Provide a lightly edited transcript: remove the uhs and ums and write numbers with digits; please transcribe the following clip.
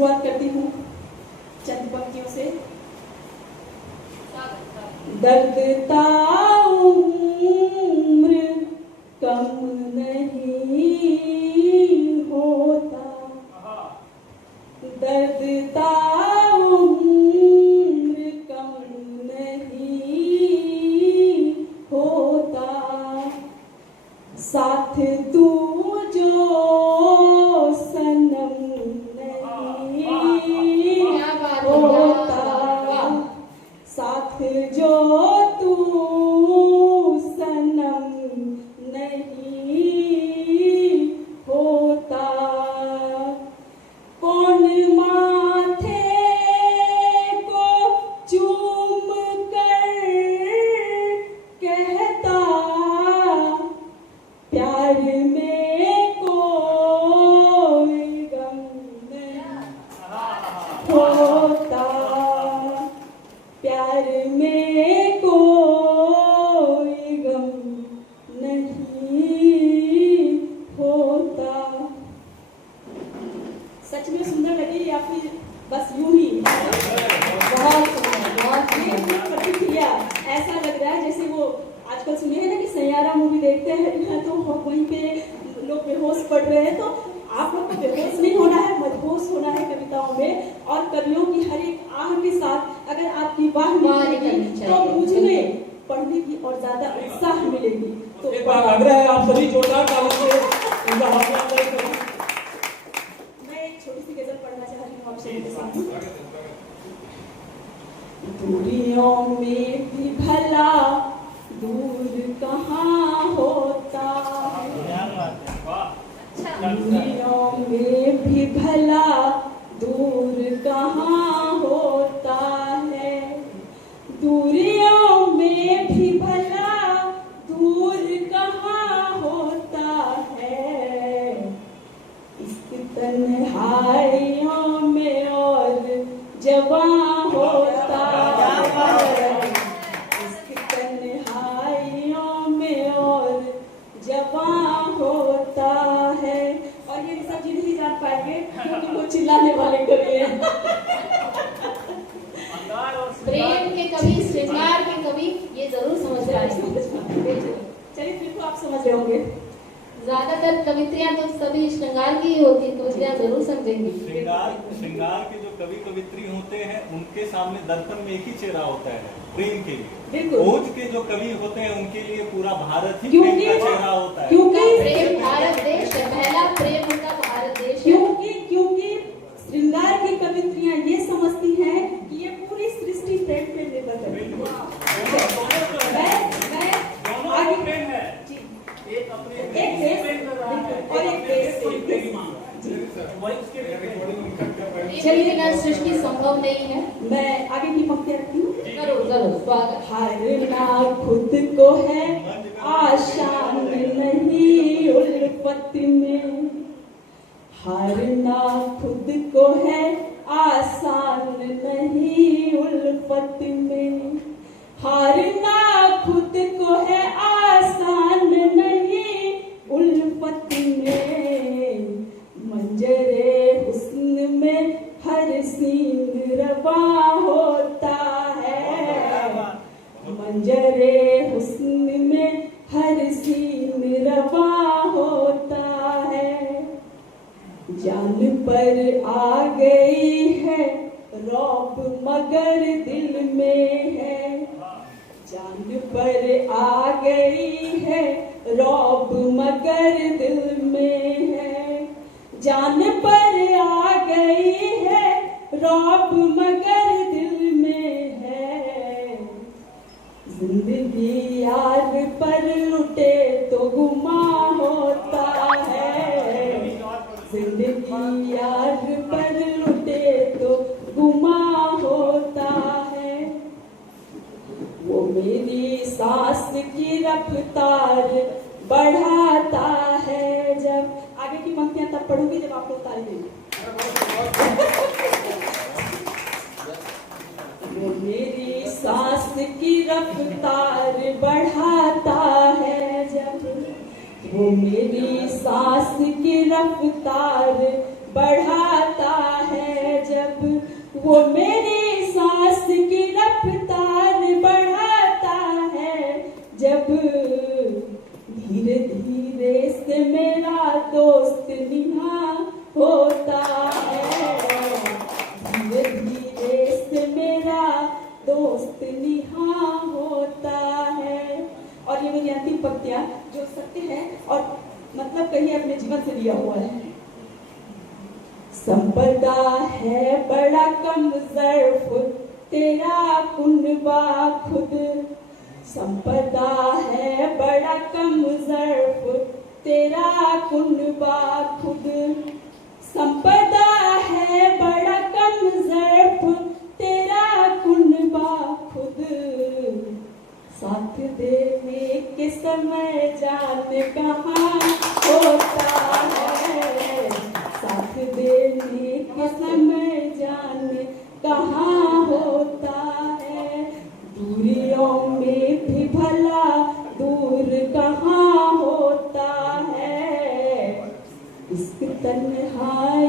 शुरुआत करती हूँ चंद पंक्तियों से। दर्द ता उम्र कम नहीं होता, दर्द ता उम्र कम नहीं होता, साथ तू जो सनम नहीं होता, साथ जो तू सनम नहीं होता, कौन माथे को चूम कर कहता प्यार में कोई गम नहीं होता, प्यार में कोई गम नहीं होता। सच में सुंदर लगी या फिर बस यूं ही? बहुत प्रतिक्रिया ऐसा लग रहा है जैसे वो आजकल सुने हैं ना कि सैयारा मूवी देखते हैं तो वहीं पे लोग बेहोश पड़ रहे हैं, तो आप लोग को बेहोश नहीं होना है, मदहोश होना है कविताओं में। और कवियों की हर एक आह के साथ अगर आपकी वाह निकलेगी तो मुझ में पढ़ने की और ज्यादा उत्साह मिलेगी। तो एक बार आग्रह है आप सभी जोरदार तालियों से उनका हौसला अफजाई करें। मैं एक छोटी सी गजल पढ़ना चाह रही हूँ आप सभी के सामने। दूरियों में भी भला दूर कहाँ होता, दूरियों में भी भला दूर कहाँ होता है, दूरियों में भी भला दूर कहाँ होता है, इस तन्हाइयों में और जवां होता है, इस तन्हाइयों में और जवां होता है। और ये सब चीज नहीं जान पाएंगे क्योंकि वो चिल्लाने वाले कवि हैं। प्रेम के कवि, श्रृंगार के कवि ये जरूर समझ रहे हैं। चलिए फिर तो आप समझ रहे होंगे। ज्यादातर कवित्रियां तो सभी श्रृंगार की ही होती है, कवित्रियां जरूर समझेंगी। श्रृंगार के जो कवि कवित्री होते हैं उनके सामने दर्पण में एक ही चेहरा होता है प्रेम के लिए। खोज के जो कवि होते हैं उनके लिए पूरा भारत ही प्रेम का चेहरा होता है। क्योंकि प्रेम भारत देश है, पहला प्रेम उनका भारत देश है। क्योंकि श्रृंगार की कवित्रियां ये समझती हैं कि ये पूरी सृष्टि प्रेम पे निर्भर करती है। आगे प्रेम है, एक देश और एक देश। चलिए बिना सृष्टि संभव नहीं है। मैं आगे की पंक्ति रखती हूँ। जरूर जरूर स्वागत। हारना खुद को है आसान नहीं उल्फत में, हारना खुद को है आसान नहीं उल्फत में, हारना खुद को है आसान नहीं उल्फत में, मंजरे हुस्न में हर सीन रवा होता है, मंजरे हुस्न में हर सीन रवा होता है, जान पर आ गई है रौब मगर दिल में है, जान पर आ गई है रौब मगर दिल में है, जान पर आ गई है रौब मगर दिल में है, जिंदगी यार पर लुटे तो गुमा होता है, जिंदगी यार पर लुटे तो गुमा होता है, वो मेरी सांस की रफ्तार बढ़ाता है जब। आगे की पंक्तियां तब पढ़ूंगी जब आप लोग ताली देंगे। वो मेरी सांस की रफ्तार बढ़ाता है जब, वो मेरी सांस की रफ्तार बढ़ाता है दिया हुआ है। संपदा है बड़ा कम ज़र्फ तेरा कुनबा खुद, संपदा है बड़ा कम ज़र्फ तेरा कुनबा खुद, संपदा है बड़ा कम ज़र्फ तेरा कुनबा खुद, साथ देने के समय जान कहाँ होता है, साथ देने के समय जान कहाँ होता है, दूरियों में भी भला दूर कहाँ होता है, इश्क तन्हाई